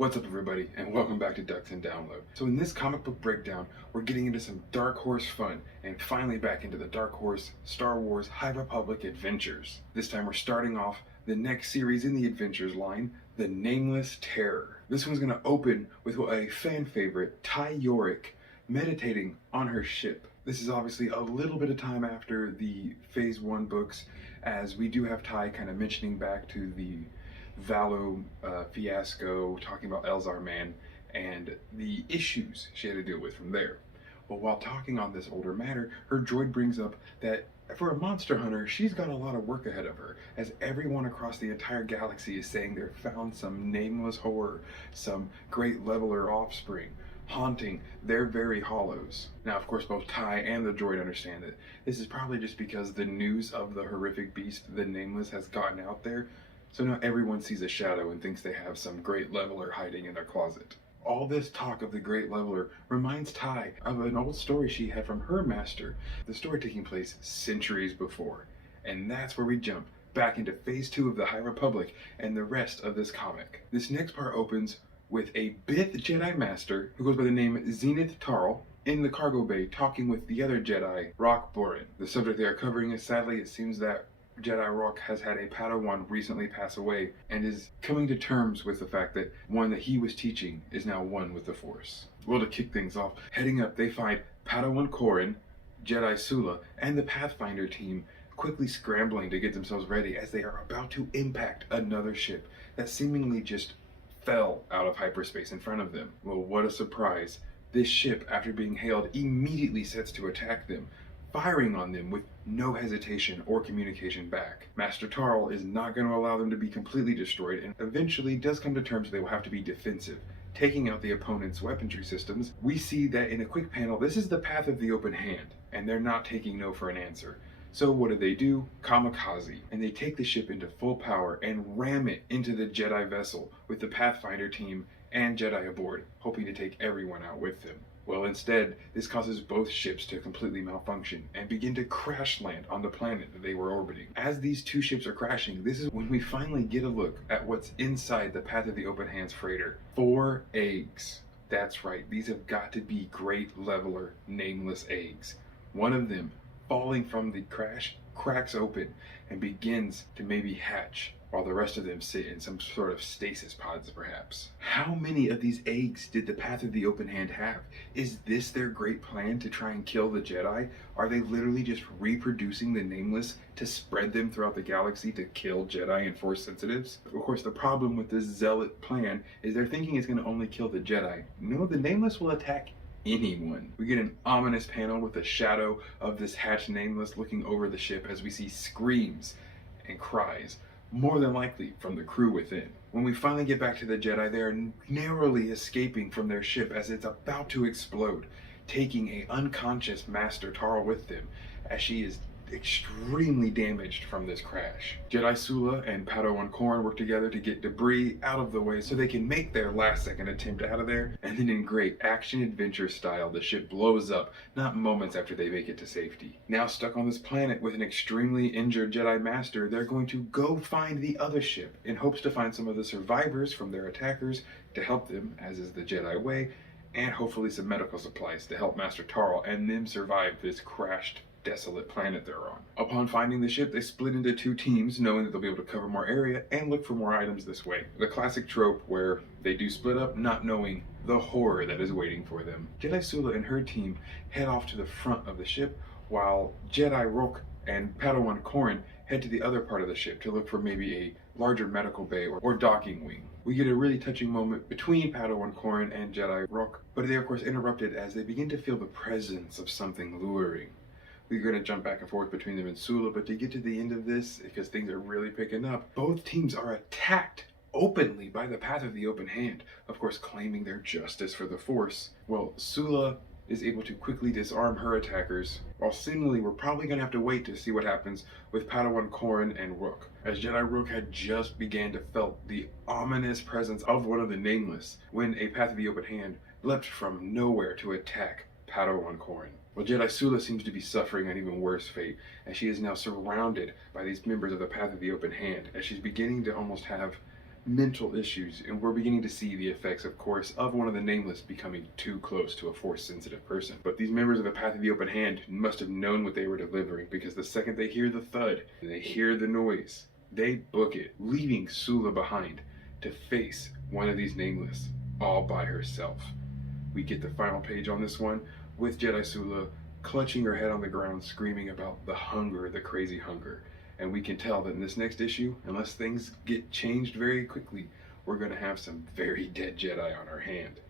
What's up everybody, and welcome back to Ducks and Download. So in this comic book breakdown, we're getting into some Dark Horse fun, and finally back into the Dark Horse Star Wars High Republic adventures. This time we're starting off the next series in the adventures line, the Nameless Terror. This one's going to open with a fan favorite, Ty Yorick, meditating on her ship. This is obviously a little bit of time after the Phase 1 books, as we do have Ty kind of mentioning back to the Valo fiasco, talking about Elzar Man and the issues she had to deal with from there. Well, while talking on this older matter, her droid brings up that for a monster hunter, she's got a lot of work ahead of her, as everyone across the entire galaxy is saying they've found some nameless horror, some great leveler offspring, haunting their very hollows. Now, of course, both Ty and the droid understand that this is probably just because the news of the horrific beast, the Nameless, has gotten out there. So now everyone sees a shadow and thinks they have some great leveler hiding in their closet. All this talk of the great leveler reminds Ty of an old story she had from her master, the story taking place centuries before. And that's where we jump back into Phase 2 of the High Republic and the rest of this comic. This next part opens with a Bith Jedi Master, who goes by the name Zenith Tarl, in the cargo bay talking with the other Jedi, Rock Borin. The subject they are covering is, sadly, it seems that Jedi Rock has had a Padawan recently pass away and is coming to terms with the fact that one that he was teaching is now one with the Force. Well, to kick things off, heading up, they find Padawan Corrin, Jedi Sula, and the Pathfinder team quickly scrambling to get themselves ready as they are about to impact another ship that seemingly just fell out of hyperspace in front of them. Well, what a surprise. This ship, after being hailed, immediately sets to attack them, firing on them with no hesitation or communication back. Master Tarl is not going to allow them to be completely destroyed, and eventually does come to terms they will have to be defensive, taking out the opponent's weaponry systems. We see that in a quick panel, this is the path of the open hand, and they're not taking no for an answer. So what do? Kamikaze. And they take the ship into full power and ram it into the Jedi vessel with the Pathfinder team and Jedi aboard, hoping to take everyone out with them. Well, instead, this causes both ships to completely malfunction and begin to crash land on the planet that they were orbiting. As these two ships are crashing, this is when we finally get a look at what's inside the Path of the Open Hands freighter. 4 eggs. That's right, these have got to be great leveler, nameless eggs. One of them, falling from the crash, cracks open and begins to maybe hatch, while the rest of them sit in some sort of stasis pods, perhaps. How many of these eggs did the Path of the Open Hand have? Is this their great plan to try and kill the Jedi? Are they literally just reproducing the Nameless to spread them throughout the galaxy to kill Jedi and Force sensitives? Of course, the problem with this zealot plan is they're thinking it's going to only kill the Jedi. No, the Nameless will attack anyone. We get an ominous panel with a shadow of this hatched Nameless looking over the ship as we see screams and cries, more than likely from the crew within. When we finally get back to the Jedi, they are narrowly escaping from their ship as it's about to explode, taking an unconscious Master Tarl with them, as she is extremely damaged from this crash. Jedi Sula and Padawan Corrin work together to get debris out of the way so they can make their last second attempt out of there, and then in great action-adventure style, the ship blows up not moments after they make it to safety. Now stuck on this planet with an extremely injured Jedi Master, they're going to go find the other ship in hopes to find some of the survivors from their attackers to help them, as is the Jedi way, and hopefully some medical supplies to help Master Tarl and them survive this crashed, desolate planet they're on. Upon finding the ship, they split into 2 teams, knowing that they'll be able to cover more area and look for more items this way. The classic trope where they do split up, not knowing the horror that is waiting for them. Jedi Sula and her team head off to the front of the ship, while Jedi Rook and Padawan Corrin head to the other part of the ship to look for maybe a larger medical bay or docking wing. We get a really touching moment between Padawan Corrin and Jedi Rook, but they are of course interrupted as they begin to feel the presence of something luring. We're going to jump back and forth between them and Sula, but to get to the end of this, because things are really picking up, both teams are attacked openly by the Path of the Open Hand, of course claiming their justice for the Force. Well, Sula is able to quickly disarm her attackers, while seemingly we're probably going to have to wait to see what happens with Padawan Corrin and Rook, as Jedi Rook had just began to felt the ominous presence of one of the Nameless when a Path of the Open Hand leapt from nowhere to attack Padawan Corrin. Well, Jedi Sula seems to be suffering an even worse fate, as she is now surrounded by these members of the Path of the Open Hand, as she's beginning to almost have mental issues, and we're beginning to see the effects, of course, of one of the Nameless becoming too close to a Force-sensitive person. But these members of the Path of the Open Hand must have known what they were delivering, because the second they hear the thud and they hear the noise, they book it, leaving Sula behind to face one of these Nameless all by herself. We get the final page on this one with Jedi Sula clutching her head on the ground, screaming about the hunger, the crazy hunger. And we can tell that in this next issue, unless things get changed very quickly, we're going to have some very dead Jedi on our hand.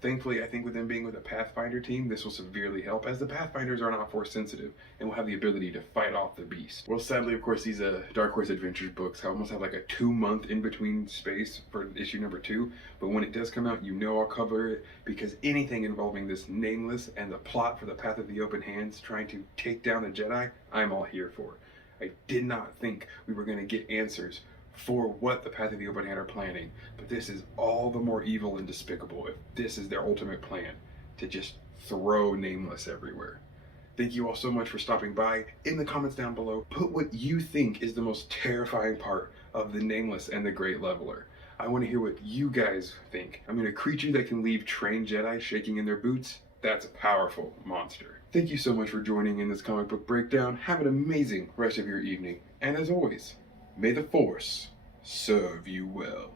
Thankfully, I think with them being with a Pathfinder team, this will severely help, as the Pathfinders are not Force sensitive and will have the ability to fight off the beast. Well, sadly, of course, these Dark Horse Adventures books almost have like a 2-month in-between space for issue number 2, but when it does come out, you know I'll cover it, because anything involving this Nameless and the plot for the Path of the Open Hands trying to take down the Jedi, I'm all here for. I did not think we were going to get answers for what the Path of the Open Hand are planning, but this is all the more evil and despicable if this is their ultimate plan, to just throw Nameless everywhere. Thank you all so much for stopping by. In the comments down below, put what you think is the most terrifying part of the Nameless and the Great Leveler. I want to hear what you guys think. I mean, a creature that can leave trained Jedi shaking in their boots, that's a powerful monster. Thank you so much for joining in this comic book breakdown. Have an amazing rest of your evening, and as always, may the Force serve you well.